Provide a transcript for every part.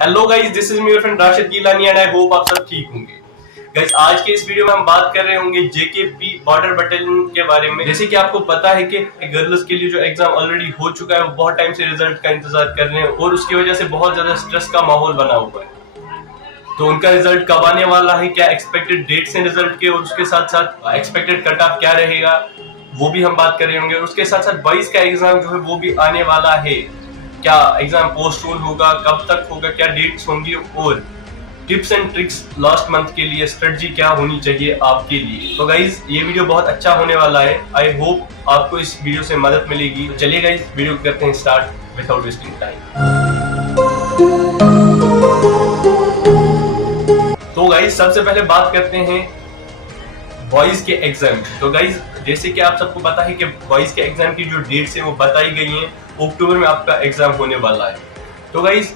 Hello guys, this is your friend Rashid Gilani and I hope आप सब ठीक होंगे। गाइस, आज के इस वीडियो में हम बात कर रहे होंगे जेकेपी बॉर्डर बटालियन के बारे में। जैसे कि आपको पता है कि गर्ल्स के लिए जो एग्जाम ऑलरेडी हो चुका है, वो बहुत टाइम से रिजल्ट का इंतजार कर रहे हैं और उसकी वजह से बहुत ज्यादा स्ट्रेस का माहौल बना हुआ है। तो उनका रिजल्ट कब आने वाला है, क्या एक्सपेक्टेड डेट्स हैं रिजल्ट के, और उसके साथ साथ एक्सपेक्टेड कट ऑफ क्या रहेगा, वो भी हम बात कर रहे होंगे। उसके साथ साथ 22 का एग्जाम जो है वो भी आने वाला है। क्या एग्जाम पोस्टपोन होगा, कब तक होगा, क्या डेट्स होंगी, और tips and tricks last month के लिए स्ट्रेटजी क्या होनी चाहिए आपके लिए। तो गाइज, ये वीडियो बहुत अच्छा होने वाला है। आई होप आपको इस वीडियो से मदद मिलेगी। तो चलिए गाइज, वीडियो करते हैं स्टार्ट विदाउट वेस्टिंग टाइम। तो गाइज, सबसे पहले बात करते हैं बॉयज के एग्जाम। तो गाइज, जैसे कि आप सबको पता है कि बॉयज के एग्जाम की जो डेट्स है वो बताई गई हैं। अक्टूबर में आपका एग्जाम होने वाला है। तो गाइज,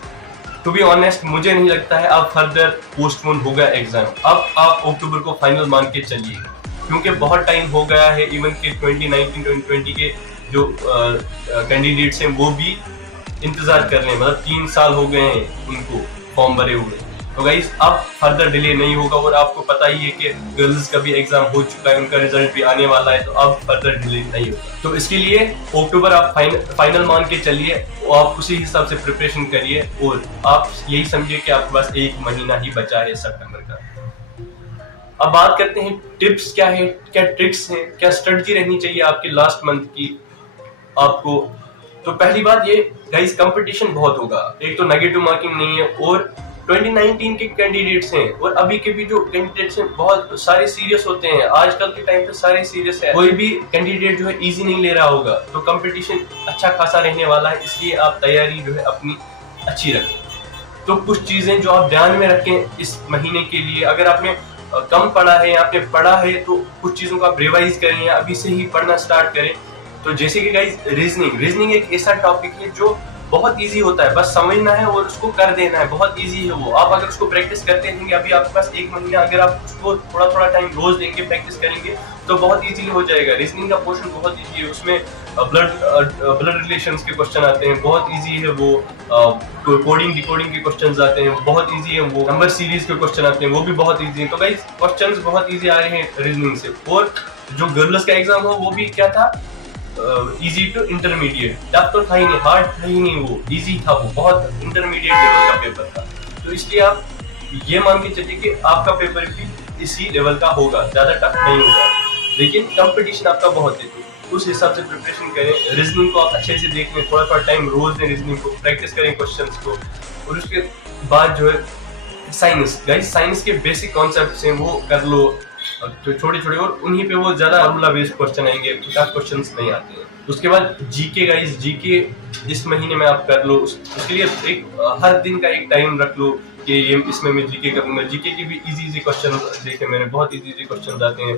टू बी ऑनेस्ट, मुझे नहीं लगता है अब फर्दर पोस्टपोन होगा एग्जाम। अब आप अक्टूबर को फाइनल मान के चलिए, क्योंकि बहुत टाइम हो गया है। इवन के 2019-2020 के जो कैंडिडेट्स हैं वो भी इंतजार कर रहे हैं, मतलब 3 साल हो गए हैं उनको फॉर्म भरे हुए। तो गाइस, अब फर्दर डिले नहीं होगा और आपको पता ही है कि गर्ल्स का भी एग्जाम हो चुका है, उनका रिजल्ट भी आने वाला है। तो अब फर्दर डिले नहीं होगा। तो इसके लिए अक्टूबर आप फाइनल मान के चलिए, आप उसी हिसाब से प्रिपरेशन करिए और आप यही समझिए कि आपके पास 1 महीना ही बचा है सितंबर का। अब बात करते हैं टिप्स क्या है, क्या ट्रिक्स हैं, क्या स्ट्रेटजी रहनी चाहिए आपके लास्ट मंथ की आपको। तो पहली बात ये गाइस, कंपटीशन बहुत होगा। एक तो नेगेटिव मार्किंग नहीं है और 2019 के कैंडिडेट्स हैं और अभी के भी जो कैंडिडेट्स हैं बहुत सारे सीरियस होते हैं। आजकल के टाइम पे सारे सीरियस है, कोई भी कैंडिडेट जो है इजी नहीं ले रहा होगा। तो कंपटीशन अच्छा खासा रहने वाला है, इसलिए आप तैयारी जो है अपनी अच्छी रखें। तो कुछ चीजें जो आप ध्यान में रखें इस महीने के लिए, अगर आपने कम पढ़ा है या आपने पढ़ा है तो कुछ चीजों को आप रिवाइज करें या अभी से ही पढ़ना स्टार्ट करें। तो जैसे कि गाइस, रीजनिंग एक ऐसा टॉपिक है जो बहुत इजी होता है, बस समझना है और उसको कर देना है। बहुत इजी है वो। आप अगर उसको प्रैक्टिस करते रहेंगे, अभी आपके पास 1 महीना, अगर आप उसको थोड़ा थोड़ा टाइम रोज देंगे, प्रैक्टिस करेंगे तो बहुत इजीली हो जाएगा। रीजनिंग का पोर्शन बहुत इजी है, उसमें ब्लड रिलेशंस के क्वेश्चन आते हैं, बहुत इजी है वो। कोडिंग डिकोडिंग के क्वेश्चंस आते हैं, बहुत इजी है वो। नंबर सीरीज के क्वेश्चन आते हैं, वो भी बहुत इजी है। तो गाइस, क्वेश्चंस बहुत इजी आ रहे हैं रीजनिंग से। और जो गर्ल्स का एग्जाम हो वो भी क्या था, इजी टू इंटरमीडिएट। टफ तो था ही नहीं, हार्ड था ही नहीं, वो इजी था, वो बहुत इंटरमीडिएट लेवल का पेपर था। तो इसलिए आप ये मान के चलिए कि आपका पेपर भी इसी लेवल का होगा, ज्यादा टफ नहीं होगा। लेकिन कंपटीशन आपका बहुत है, तो उस हिसाब से प्रिपरेशन करें। रीजनिंग को आप अच्छे से देख लें, थोड़ा थोड़ा टाइम रोज दें रीजनिंग को, प्रैक्टिस करें क्वेश्चंस को। और उसके बाद जो है साइंस, गाइस साइंस के बेसिक कॉन्सेप्ट्स हैं वो कर लो, तो छोटे छोटे, और उन्हीं पे वो ज्यादा फॉर्मूला बेस्ड क्वेश्चन आएंगे, टफ क्वेश्चंस नहीं आते हैं। उसके बाद जीके, गाइस जीके इस महीने में आप कर लो। उसके लिए एक हर दिन का एक टाइम रख लो कि ये इसमें मैं जीके करूंगा। जीके के भी इजी क्वेश्चन देखे मैंने, बहुत इजी क्वेश्चन आते हैं।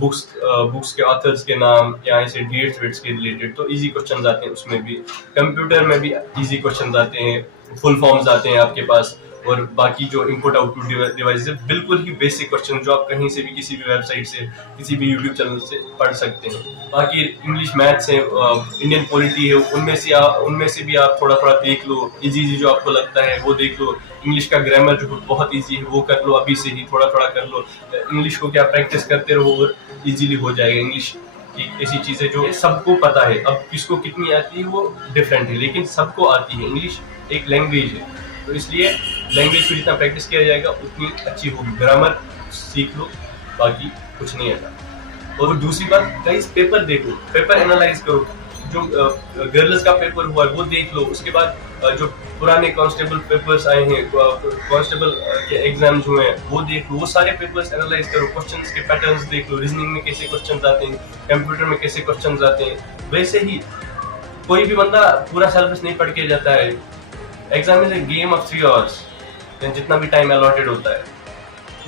बुक्स के ऑथर्स के नाम या ऐसे डेट्स वेट्स के रिलेटेड, तो इजी क्वेश्चन आते हैं उसमें भी। कंप्यूटर में भी इजी क्वेश्चन आते हैं, फुल फॉर्म्स आते हैं आपके पास। और बाकी जो इनपुट आउटपुट डिवाइस है, बिल्कुल ही बेसिक क्वेश्चन जो आप कहीं से भी, किसी भी वेबसाइट से, किसी भी यूट्यूब चैनल से पढ़ सकते हैं। बाकी इंग्लिश मैथ्स है, इंडियन पॉलिटी है, उनमें से भी आप थोड़ा थोड़ा देख लो। इजी जो आपको लगता है वो देख लो। इंग्लिश का ग्रामर जो बहुत इजी है वो कर लो, अभी से ही थोड़ा थोड़ा कर लो। इंग्लिश को क्या प्रैक्टिस करते रहो और इजीली हो जाएगा। इंग्लिश एक ऐसी चीज है जो सबको पता है, अब किसको कितनी आती है वो डिफरेंट है, लेकिन सबको आती है। इंग्लिश एक लैंग्वेज है, तो इसलिए लैंग्वेज को जितना प्रैक्टिस किया जाएगा उतनी अच्छी होगी। ग्रामर सीख लो, बाकी कुछ नहीं आता। और दूसरी बात गाइस, पेपर देखो, पेपर एनालाइज करो। जो गर्ल्स का पेपर हुआ है वो देख लो। उसके बाद जो पुराने कांस्टेबल पेपर्स आए हैं, कांस्टेबल के एग्जाम जो हैं वो देख लो। वो सारे पेपर्स एनालाइज करो, क्वेश्चंस के पैटर्न्स देख लो। रीजनिंग में कैसे क्वेश्चंस आते हैं, कंप्यूटर में कैसे क्वेश्चंस आते हैं। वैसे ही कोई भी बंदा पूरा सिलेबस नहीं पढ़ के जाता है। Exam is a game of 3 hours, जितना भी टाइम अलॉटेड होता है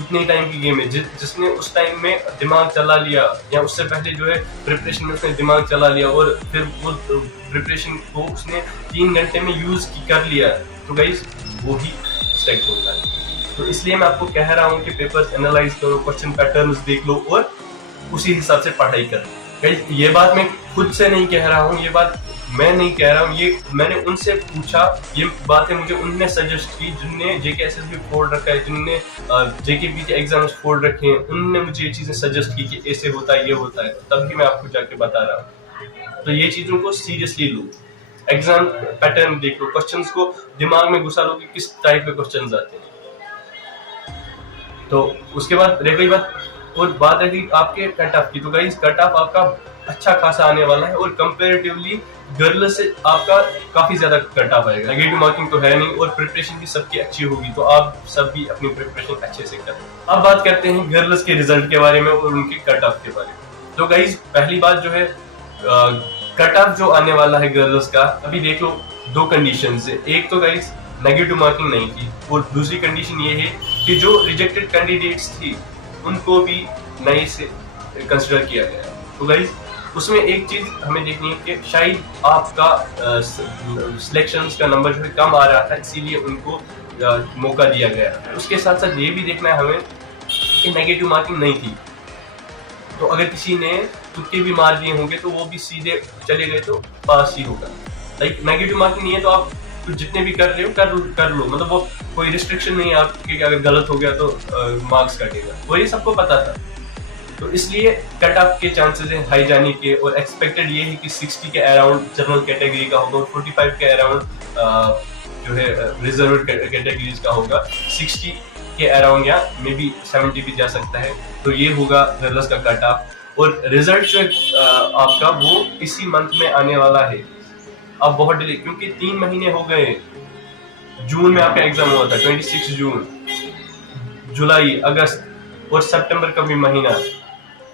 उतनी टाइम की गेम है। जिसने उस टाइम में दिमाग चला लिया, या उससे पहले जो है प्रिपरेशन में उसने दिमाग चला लिया और फिर वो प्रिपरेशन को उसने 3 घंटे में यूज कर लिया, तो गाइस वो ही स्टेक होता है। तो इसलिए मैं आपको कह रहा हूँ कि पेपर्स एनालाइज करो, क्वेश्चन पैटर्न्स देख लो और उसी हिसाब से पढ़ाई करो। गाइस, ये बात मैं खुद से नहीं कह रहा हूँ, ये बात मैं नहीं कह रहा हूँ, ये मैंने उनसे पूछा, ये बातें मुझे उनने सजेस्ट की जिनने JKSSB फोड़ रखा है, जिनने JKP के एग्जाम्स फोड़ रखे हैं, उनने मुझे ये चीजें सजेस्ट की कि ऐसे होता है, ये होता है, तभी मैं आपको जाके बता रहा हूँ। तो ये चीजों को सीरियसली लो, एग्जाम पैटर्न देख लो, क्वेश्चंस को दिमाग में घुसा लो कि किस टाइप के क्वेश्चंस आते हैं। तो उसके बाद रह गई बात, और बात है आपके कट ऑफ की, तो गाइस कट ऑफ आपका अच्छा खासा आने वाला है, और कंपैरेटिवली गर्ल्स से आपका काफी ज्यादा कट ऑफ आएगा। नेगेटिव मार्किंग तो है नहीं, और प्रिपरेशन भी सबकी अच्छी होगी, तो आप सब भी अपनी प्रिपरेशन अच्छे से करें। अब बात करते हैं गर्ल्स के रिजल्ट के बारे में और उनके कट ऑफ के बारे में। तो गाइस पहली बात जो है, कट ऑफ जो आने वाला है गर्ल्स का, अभी देख लो दो कंडीशन है। एक तो गाइस नेगेटिव मार्किंग नहीं थी, और दूसरी कंडीशन ये है कि जो रिजेक्टेड कैंडिडेट्स थी उनको भी नए से कंसिडर किया गया। तो गाइस उसमें एक चीज हमें देखनी है कि शायद आपका सिलेक्शंस का नंबर जो है कम आ रहा था, इसीलिए उनको मौका दिया गया। उसके साथ साथ ये भी देखना है हमें कि नेगेटिव मार्किंग नहीं थी, तो अगर किसी ने तुक्के भी मार दिए होंगे तो वो भी सीधे चले गए तो पास ही होगा। लाइक नेगेटिव मार्किंग नहीं है तो आप जितने भी कर रहे हो कर लो, मतलब वो कोई रिस्ट्रिक्शन नहीं है आपके कि अगर गलत हो गया तो मार्क्स कटेगा, वो ये सबको पता था। तो इसलिए कट ऑफ के चांसेस हैं हाई जाने के, और एक्सपेक्टेड ये है कि 60 के अराउंड जनरल कैटेगरी का होगा, और 45 के अराउंड जो है रिजर्व कैटेगरीज का होगा, 60 के अराउंड या मे बी 70 भी जा सकता है। तो ये होगा गर्ल्स का कट ऑफ, और रिजल्ट जो आपका वो इसी मंथ में आने वाला है। अब बहुत डिले, क्योंकि 3 महीने हो गए, जून में आपका एग्जाम हुआ था 26 जून, जुलाई, अगस्त और सितंबर का भी महीना,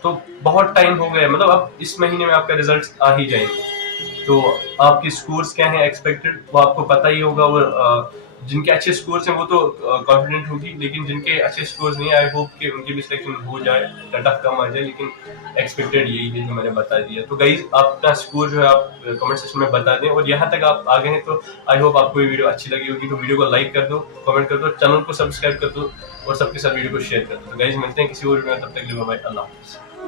तो बहुत टाइम हो गया। मतलब अब इस महीने में आपका रिजल्ट आ ही जाएंगे। तो आपके स्कोर्स क्या हैं एक्सपेक्टेड वो आपको पता ही होगा, और जिनके अच्छे स्कोर्स हैं वो तो कॉन्फिडेंट होगी, लेकिन जिनके अच्छे स्कोर्स नहीं, आई होप कि उनकी भी सिलेक्शन हो जाए, कट ऑफ कम आ जाए, लेकिन एक्सपेक्टेड यही है जो मैंने बता दिया। तो गाइस आप अपना स्कोर जो है आप कमेंट सेक्शन में बता दें, और यहाँ तक आप आ गए हैं तो आई होप आपको ये वीडियो अच्छी लगी होगी। तो वीडियो को लाइक कर दो, कमेंट कर दो, चैनल को सब्सक्राइब कर दो, और सबके साथ वीडियो को शेयर कर दो। तो गाइस मिलते हैं किसी और वीडियो में, तब तक के लिए बाय बाय, अल्लाह हाफिज़।